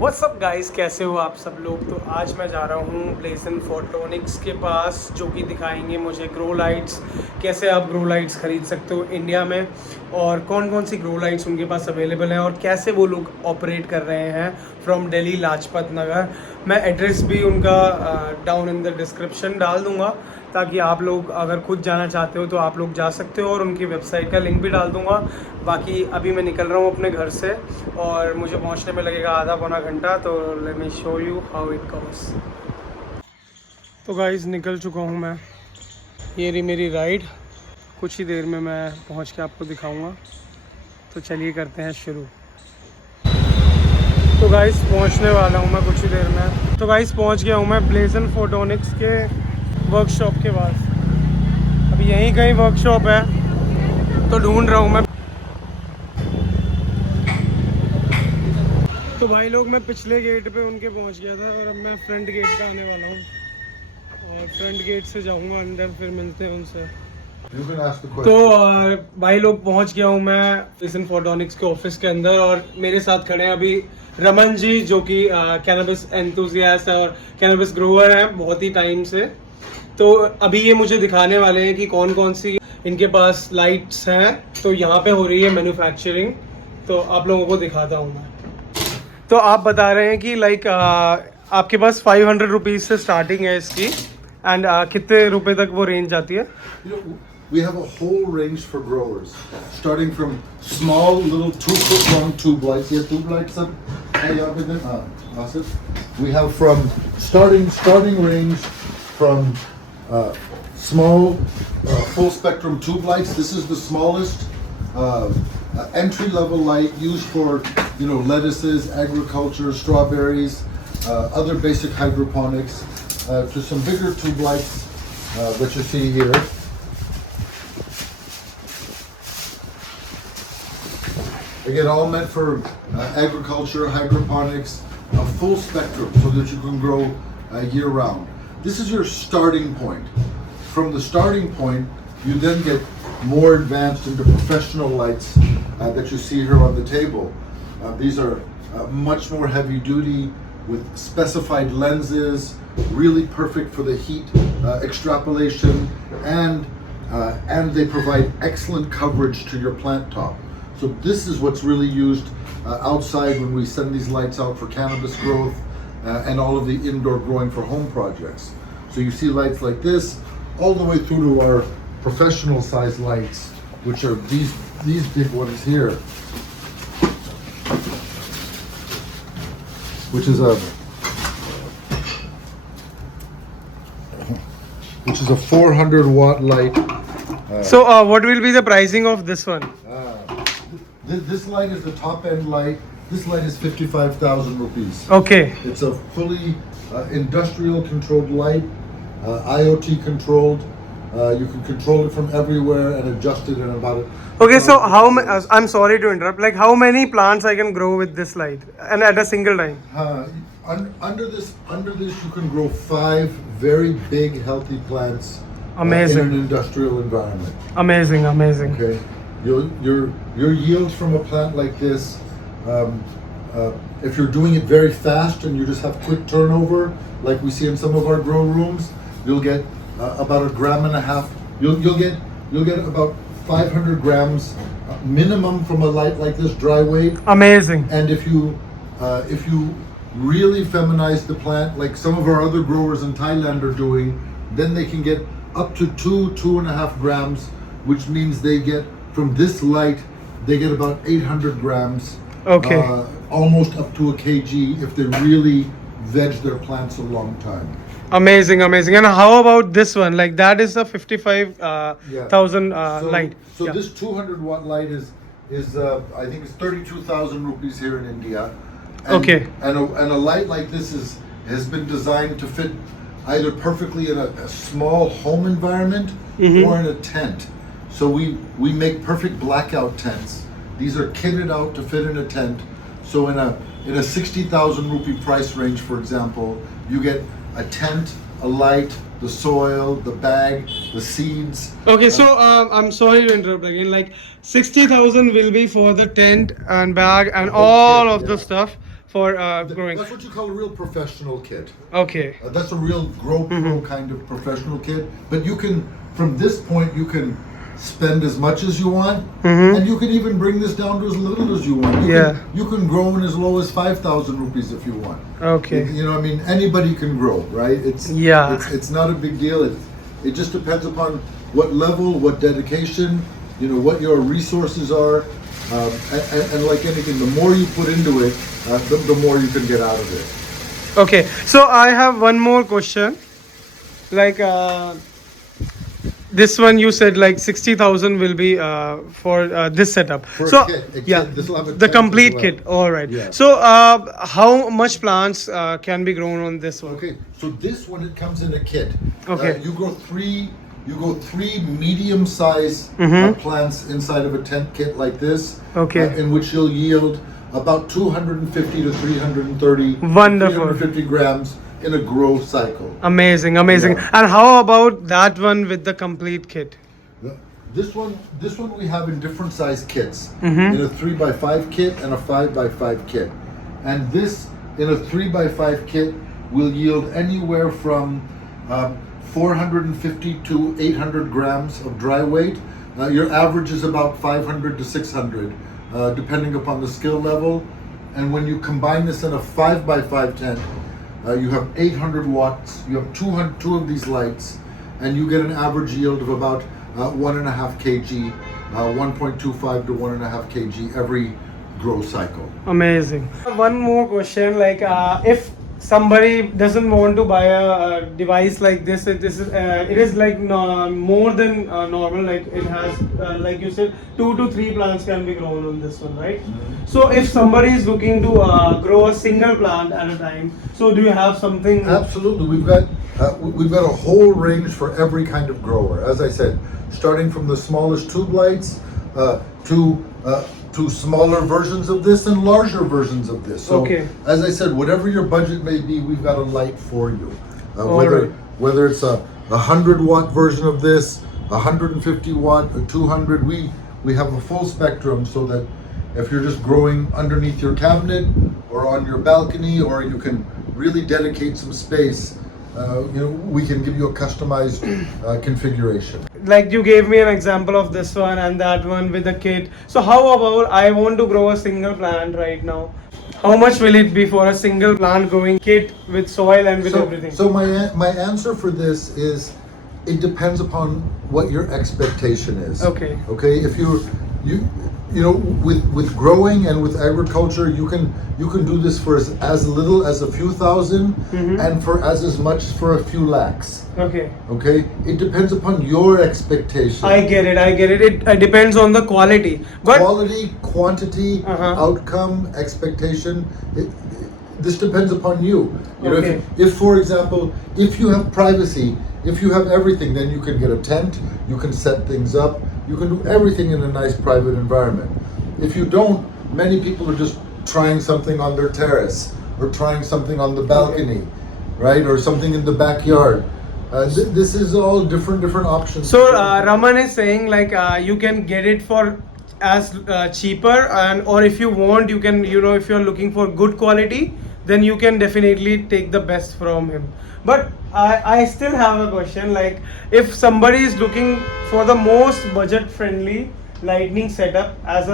What's up guys, कैसे हो आप सब लोग। तो आज मैं जा रहा हूँ ब्लेजन फोटोनिक्स के पास, जो कि दिखाएंगे मुझे ग्रो लाइट्स, कैसे आप ग्रो लाइट्स ख़रीद सकते हो इंडिया में, और कौन कौन सी ग्रो लाइट्स उनके पास अवेलेबल हैं, और कैसे वो लोग ऑपरेट कर रहे हैं फ्रॉम दिल्ली लाजपत नगर। मैं एड्रेस भी उनका डाउन इन द डिस्क्रिप्शन डाल दूँगा, ताकि आप लोग अगर खुद जाना चाहते हो तो आप लोग जा सकते हो, और उनकी वेबसाइट का लिंक भी डाल दूँगा। बाकी अभी मैं निकल रहा हूँ अपने घर से और मुझे पहुँचने में लगेगा आधा पौना घंटा। तो let me show you how it goes. तो गाइस निकल चुका हूँ मैं, ये रही मेरी राइड। कुछ ही देर में मैं पहुँच के आपको दिखाऊँगा। तो चलिए करते हैं शुरू। तो गाइस पहुँचने वाला हूँ मैं कुछ ही देर में। तो गाइस पहुँच गया हूँ मैं ब्लेजन फोटोनिक्स के वर्कशॉप के पास। अभी यहीं कहीं वर्कशॉप है, तो ढूंढ रहा हूँ मैं। तो भाई लोग, मैं पिछले गेट पे उनके पहुँच गया था, और अब मैं फ्रंट गेट पे आने वाला हूँ, और फ्रंट गेट से जाऊँगा अंदर, फिर मिलते हैं उनसे। तो भाई लोग पहुँच गया हूँ मैं ब्लेजन फोटोनिक्स के ऑफिस के अंदर, और मेरे साथ खड़े हैं अभी रमन जी, जो कि कैनबिस एंथुसियास्ट है और कैनबिस ग्रोवर हैं बहुत ही टाइम से। तो अभी ये मुझे दिखाने वाले हैं कि कौन कौन सी इनके पास लाइट्स हैं। तो यहाँ पे हो रही है मैन्युफैक्चरिंग, तो आप लोगों को दिखाता हूँ मैं। तो आप बता रहे हैं कि लाइक आपके पास 500 रुपीज़ से स्टार्टिंग है इसकी, एंड कितने रुपए तक वो रेंज जाती है? We have a whole range for growers, starting from small little 2-foot long tube lights. Yeah, tube lights up. Hey, Asif. We have from starting range from small full spectrum tube lights. This is the smallest entry level light used for lettuces, agriculture, strawberries, other basic hydroponics. To some bigger tube lights that you see here. Again, all meant for agriculture, hydroponics, a full spectrum, so that you can grow year round. This is your starting point. From the starting point, you then get more advanced into professional lights that you see here on the table. These are much more heavy duty with specified lenses, really perfect for the heat extrapolation, and they provide excellent coverage to your plant top. So this is what's really used outside when we send these lights out for cannabis growth and all of the indoor growing for home projects. So you see lights like this all the way through to our professional size lights, which are these big ones here, which is a 400 watt light. So what will be the pricing of this one? This light is the top end light. This light is 55,000 rupees. Okay. It's a fully industrial controlled light, IoT controlled. You can control it from everywhere and adjust it in about it. Okay, so I'm sorry to interrupt. Like, how many plants I can grow with this light, and at a single time? Under this, you can grow 5 very big, healthy plants. Amazing. In an industrial environment. Amazing. Okay. Your yields from a plant like this, if you're doing it very fast and you just have quick turnover, like we see in some of our grow rooms, you'll get about 1.5 grams. You'll get about 500 grams minimum from a light like this, dry weight. Amazing. And if you really feminize the plant, like some of our other growers in Thailand are doing, then they can get up to 2.5 grams, which means they get from this light, they get about 800 grams. Okay. Almost up to a kg if they really veg their plants a long time. Amazing. And how about this one? Like, that is a 55,000 light. So Yeah. this 200 watt light is I think it's 32,000 rupees here in India. And, Okay. And a light like this has been designed to fit either perfectly in a small home environment or in a tent. So we make perfect blackout tents. These are kitted out to fit in a tent. So in a 60,000 rupee price range, for example, you get a tent, a light, the soil, the bag, the seeds. Okay, so I'm sorry to interrupt again. Like, 60,000 will be for the tent and bag and all of the stuff. for growing. That's what you call a real professional kit. Okay. That's a real grow pro kind of professional kit. But you can, from this point, you can spend as much as you want, and you can even bring this down to as little as you want. You can grow in as low as 5,000 rupees if you want. Okay. You know, I mean, anybody can grow, right? It's not a big deal. It just depends upon what level, what dedication, you know, what your resources are, and like anything, the more you put into it, the more you can get out of it. Okay, so I have one more question. Like this one, you said like 60,000 will be for this setup. For so a kit, yeah, this will have a the tent complete as well. kit. All right. Yeah. So how much plants can be grown on this one? Okay, so this one, it comes in a kit. Okay. You grow three medium-sized plants inside of a tent kit like this. Okay. In which you'll yield about 250 to 330. Wonderful. 350 grams in a grow cycle. Amazing, amazing. Yeah. And how about that one with the complete kit? This one we have in different size kits. In a 3x5 kit and a 5x5 kit. And this in a 3x5 kit will yield anywhere from 450 to 800 grams of dry weight. Your average is about 500 to 600, depending upon the skill level. And when you combine this in a 5x5 tent, you have 800 watts, you have two of these lights, and you get an average yield of about 1.5 kg, 1.25 to 1.5 kg every grow cycle. Amazing. One more question, like if somebody doesn't want to buy a device like this, it is like more than normal, like it has like you said 2 to 3 plants can be grown on this one, right? So if somebody is looking to grow a single plant at a time, so do you have something? Absolutely, we've got a whole range for every kind of grower. As I said, starting from the smallest tube lights to smaller versions of this and larger versions of this. So, as I said, whatever your budget may be, we've got a light for you. Whether it's a 100-watt version of this, 150 watt, or 200, we have a full spectrum, so that if you're just growing underneath your cabinet or on your balcony, or you can really dedicate some space, we can give you a customized configuration. Like you gave me an example of this one and that one with the kit. So how about I want to grow a single plant right now? How much will it be for a single plant growing kit with soil and with everything? So my answer for this is, it depends upon what your expectation is. Okay. Okay. If with growing and with agriculture, you can do this for as little as a few thousand, and for as much for a few lakhs. Okay. Okay. It depends upon your expectation. I get it. It depends on the quality. But quality, quantity, outcome, expectation. This depends upon you. You know, if for example, if you have privacy, if you have everything, then you can get a tent. You can set things up. You can do everything in a nice private environment. If you don't, many people are just trying something on their terrace, or trying something on the balcony, right? Or something in the backyard. This is all different options. So Raman is saying like you can get it for as cheaper, and or if you want, you can, if you're looking for good quality, then you can definitely take the best from him. But I still have a question, like if somebody is looking for the most budget friendly lighting setup, as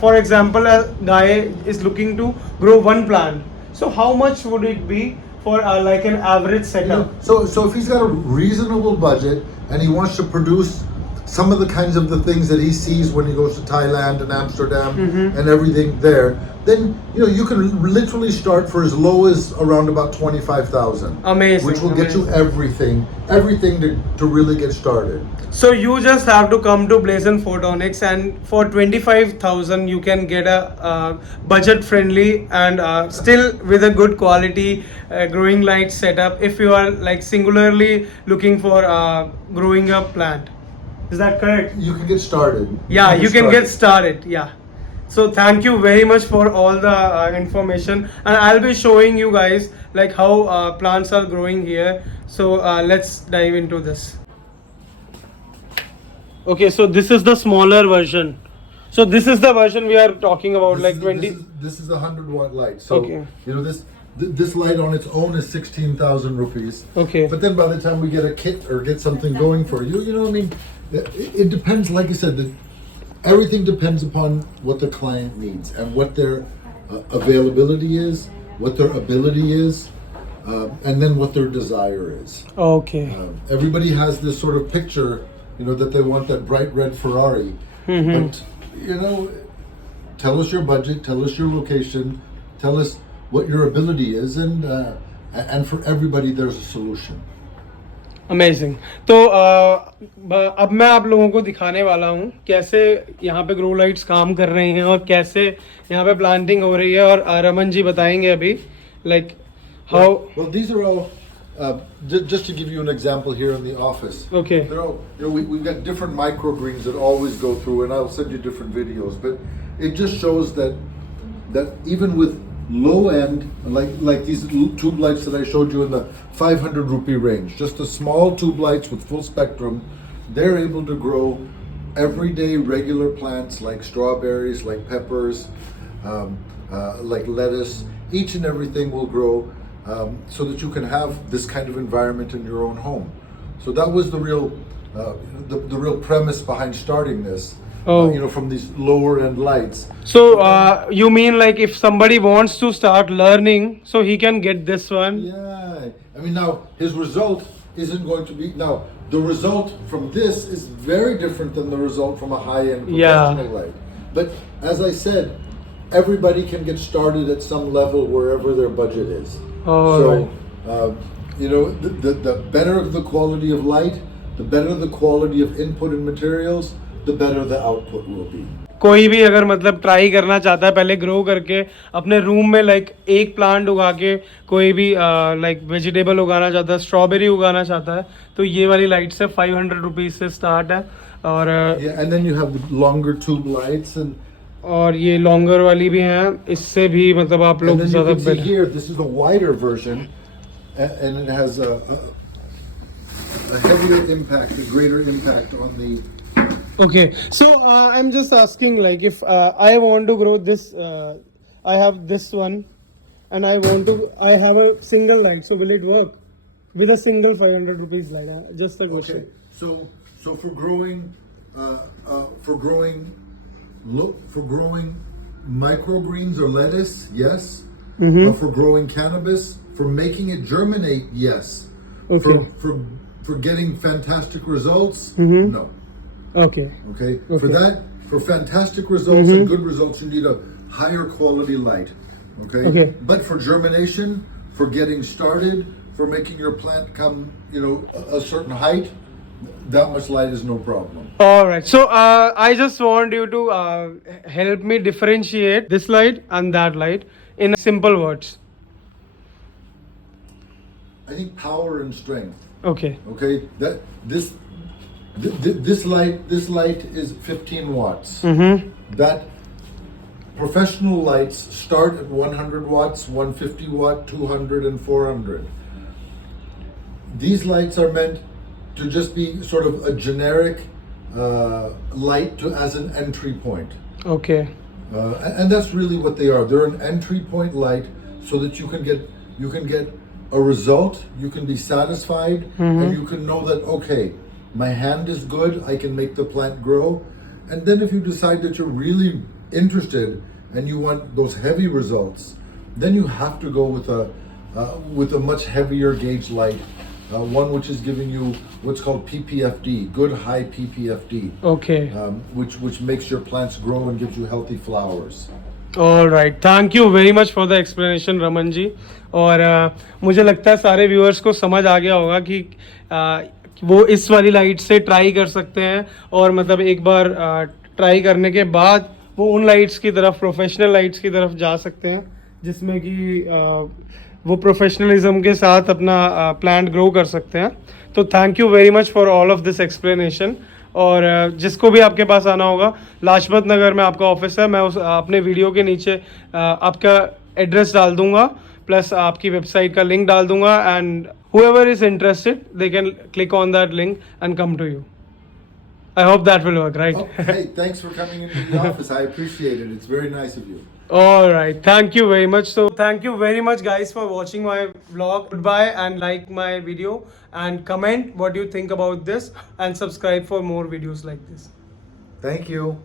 for example, a guy is looking to grow one plant, so how much would it be for like an average setup? So if he's got a reasonable budget and he wants to produce some of the kinds of the things that he sees when he goes to Thailand and Amsterdam and everything there, then you can literally start for as low as around about 25,000. Amazing. Which will get you everything to really get started. So you just have to come to Blazon Photonics, and for 25,000 you can get a budget friendly and still with a good quality growing light setup if you are like singularly looking for growing a plant. Is that correct? You can get started. Yeah, you can get started. Yeah. So thank you very much for all the information, and I'll be showing you guys like how plants are growing here. So let's dive into this. Okay, so this is the smaller version. So this is the version we are talking about, like 20. This is the 100-watt light. So Okay. you know this light on its own is 16,000 rupees. Okay. But then by the time we get a kit or get something going for you, you know what I mean? It depends. Like I said, everything depends upon what the client needs and what their availability is, what their ability is, and then what their desire is. Okay. Everybody has this sort of picture, you know, that they want that bright red Ferrari. But you know, tell us your budget, tell us your location, tell us what your ability is, and for everybody there's a solution. Amazing. तो अब मैं आप लोगों को दिखाने वाला हूँ कैसे यहाँ पे ग्रो लाइट्स काम कर रहे हैं और कैसे यहाँ पे प्लांटिंग हो रही है, और रमन जी बताएंगे अभी like how. Well, these are all just to give you an example here in the office. Okay. They're all, you know, we've got different microgreens that always go through, and I'll send you different videos. But it just shows that even with low end, like these tube lights that I showed you in the 500 rupee range, just the small tube lights with full spectrum, they're able to grow everyday regular plants like strawberries, like peppers, like lettuce. Each and everything will grow. So that you can have this kind of environment in your own home. So that was the real premise behind starting this. You know, from these lower end lights. So you mean like if somebody wants to start learning, so he can get this one? Yeah. I mean, now his result isn't going to be now. The result from this is very different than the result from a high-end professional light. But as I said, everybody can get started at some level wherever their budget is. You know, the better the quality of light, the better the quality of input and materials, the better the output will be. कोई भी अगर मतलब try करना चाहता है पहले grow करके अपने रूम में लाइक एक प्लांट उगा के, कोई भी लाइक वेजिटेबल उगाना चाहता है, स्ट्रॉबेरी उगाना चाहता है, तो ये वाली लाइट से 500 रुपीज से स्टार्ट है। और and then you have the longer tube lights और ये लॉन्गर वाली भी हैं, इससे भी मतलब आप लोग ज़्यादा better. Here, this is the wider version, and it has a heavier impact, a greater impact on the. Okay, so I'm just asking, like, if I want to grow this, I have this one, and I have a single light, so will it work with a single 500 rupees light? Just a question. Okay, so for growing, for growing microgreens or lettuce, yes. For growing cannabis, for making it germinate, yes. Okay. For getting fantastic results, no. Okay. For fantastic results and good results, you need a higher quality light. Okay. But for germination, for getting started, for making your plant come, you know, a certain height, that much light is no problem. All right. So I just want you to help me differentiate this light and that light in simple words. I think power and strength. Okay. That this light is 15 watts. That professional lights start at 100 watts, 150 watt, 200 and 400. These lights are meant to just be sort of a generic light as an entry point. Okay. And that's really what they are. They're an entry point light so that you can get a result, you can be satisfied, and you can know that, okay, my hand is good, I can make the plant grow. And then if you decide that you're really interested and you want those heavy results, then you have to go with a much heavier gauge light, one which is giving you what's called PPFD, good high PPFD. Okay. Which makes your plants grow and gives you healthy flowers. All right. Thank you very much for the explanation, Raman जी. और मुझे लगता है सारे viewers को समझ आ गया होगा कि वो इस वाली लाइट से ट्राई कर सकते हैं, और मतलब एक बार ट्राई करने के बाद वो उन लाइट्स की तरफ, प्रोफेशनल लाइट्स की तरफ जा सकते हैं, जिसमें कि वो प्रोफेशनलिज्म के साथ अपना प्लांट ग्रो कर सकते हैं। तो thank you very much for all of this explanation. और जिसको भी आपके पास आना होगा, लाजपत नगर में आपका ऑफिस है, मैं उस अपने वीडियो के नीचे आपका एड्रेस डाल दूंगा, प्लस आपकी वेबसाइट का लिंक डाल दूंगा, and whoever is interested they can click on that link and come to you. I hope that will work, right? Oh, hey, thanks for coming into the office. I appreciate it. It's very nice of you. All right. Thank you very much. So thank you very much guys for watching my vlog. Goodbye and like my video and comment what you think about this and subscribe for more videos like this. Thank you.